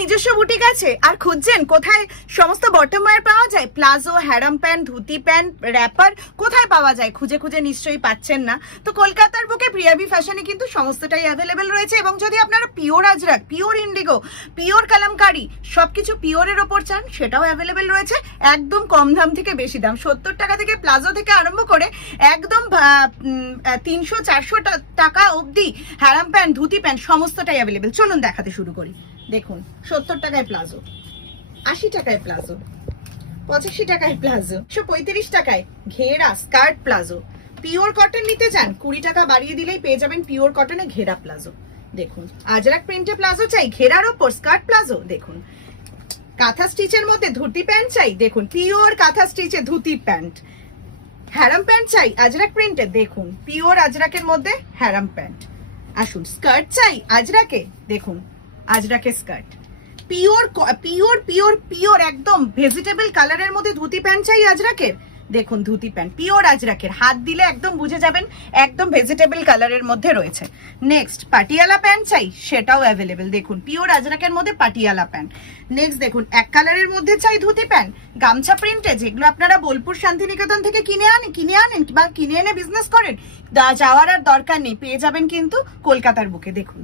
নিজস্ব বুটিক আছে আর খুঁজছেন কোথায় সমস্ত বটম ওয়্যার পাওয়া যায়, palazzo, harem pant, dhoti pant, wrapper কোথায় পাওয়া যায় খুঁজে খুঁজে নিশ্চয়ই পাচ্ছেন না। তো কলকাতার বুকে প্রিয়াবি ফ্যাশনে কিন্তু সমস্তটাই অ্যাভেলেবেল রয়েছে। এবং যদি আপনারা pure Ajrak, pure Indigo, pure kalamkari সবকিছু পিওরের ওপর চান সেটাও অ্যাভেলেবেল রয়েছে একদম কম দাম থেকে বেশি দাম। 70 টাকা থেকে প্লাজো থেকে আরম্ভ করে একদম 300-400 টাকা অবধি হ্যারাম প্যান্ট, ধুতি প্যান্ট সমস্তটাই অ্যাভেলেবেল। চলুন দেখাতে শুরু করি। দেখুন 70 টাকায় প্লাজো, 80 টাকায় প্লাজো, 85 টাকায় প্লাজো, 135 টাকায় ঘেরা স্কার্ট প্লাজো। পিওর কটন নিতে চান 20 টাকা বাড়িয়ে দিলেই পেয়ে যাবেন পিওর কটনে ঘেরা প্লাজো। দেখুন আজরাক প্রিন্টে প্লাজো চাই, ঘেরার ওপর স্কার্ট প্লাজো। দেখুন কাঁথা স্টিচের মধ্যে ধুতি প্যান্ট চাই, দেখুন পিওর কাঁথা স্টিচে ধুতি প্যান্ট। হ্যারাম প্যান্ট চাই আজরাক প্রিন্টে, দেখুন পিওর আজরাকের মধ্যে হ্যারাম প্যান্ট। আসুন স্কার্ট চাই আজরাকে, দেখুন আজরাকে skirt. Pure pure pure pure একদম ভেজিটেবল কালারের মধ্যে ধুতি প্যান্ট চাই আজরাকের, দেখুন ধুতি প্যান্ট পিওর আজরাকের, হাত দিলে একদম বুঝে যাবেন একদম ভেজিটেবল কালারের মধ্যে রয়েছে। নেক্সট পাটিয়ালা প্যান্ট চাই, সেটাও অ্যাভেলেবেল, দেখুন পিওর আজরাকের মধ্যে পাটিয়ালা প্যান্ট। নেক্সট দেখুন এক কালারের মধ্যে চাই ধুতি প্যান্ট, গামছা প্রিন্টে, যেগুলো আপনারা বোলপুর শান্তিনিকেতন থেকে কিনে আনেন বা কিনে এনে বিজনেস করেন, যাওয়ার আর দরকার নেই, পেয়ে যাবেন কিন্তু কলকাতার বুকে। দেখুন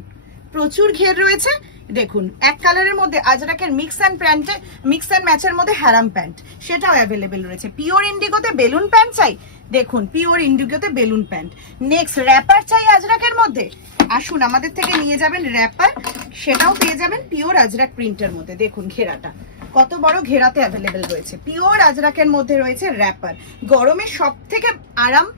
প্রচুর ঘের রয়েছে। দেখুন এক কালারের মধ্যে আজরাকের মিক্স অ্যান্ড ম্যাচের মধ্যে হ্যারাম প্যান্ট, সেটাও অ্যাভেলেবেল রয়েছে। পিওর ইন্ডিগোতে বেলুন প্যান্ট চাই, দেখুন পিওর ইন্ডিগোতে বেলুন প্যান্ট। নেক্সট র্যাপার চাই আজরাকের মধ্যে, আসুন আমাদের থেকে নিয়ে যাবেন র্যাপার, সেটাও পেয়ে যাবেন পিওর আজরাক প্রিন্টের মধ্যে। দেখুন ঘেরাটা কত বড় ঘেরাতে অ্যাভেলেবেল রয়েছে, পিওর আজরাকের মধ্যে রয়েছে র্যাপার। গরমে সব থেকে আরাম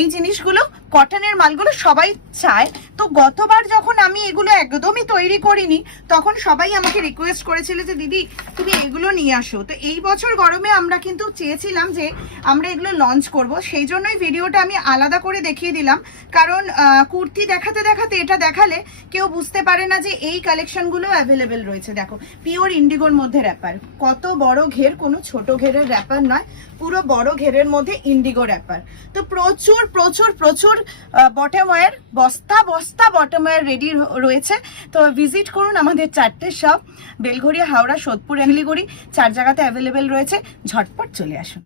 এই জিনিসগুলো, কটনের মালগুলো সবাই চায়। তো গতবার যখন আমি এগুলো একদমই তৈরি করিনি তখন সবাই আমাকে রিকোয়েস্ট করেছিল যে দিদি তুমি এগুলো নিয়ে আসো। তো এই বছর গরমে আমরা কিন্তু চেয়েছিলাম যে আমরা এগুলো লঞ্চ করব, সেই জন্যই ভিডিওটা আমি আলাদা করে দেখিয়ে দিলাম। কারণ কুর্তি দেখাতে দেখাতে এটা দেখালে কেউ বুঝতে পারে না যে এই কালেকশনগুলো অ্যাভেলেবেল রয়েছে। দেখো পিওর ইন্ডিগোর মধ্যে র্যাপার, কত বড় ঘের, কোনো ছোট ঘেরের র্যাপার নয়, পুরো বড় ঘেরের মধ্যে ইন্ডিগো র্যাপার। তো প্রচুর প্রচুর প্রচুর বটম ওয়্যার, বস্তা বস্তা বটম ওয়্যার রেডি রয়েছে। তো ভিজিট করুন আমাদের 4টে শপ, বেলঘড়িয়া, হাওড়া, সোদপুর, শিলিগুড়ি, 4 জায়গাতে অ্যাভেলেবেল রয়েছে। ঝটপট চলে আসুন।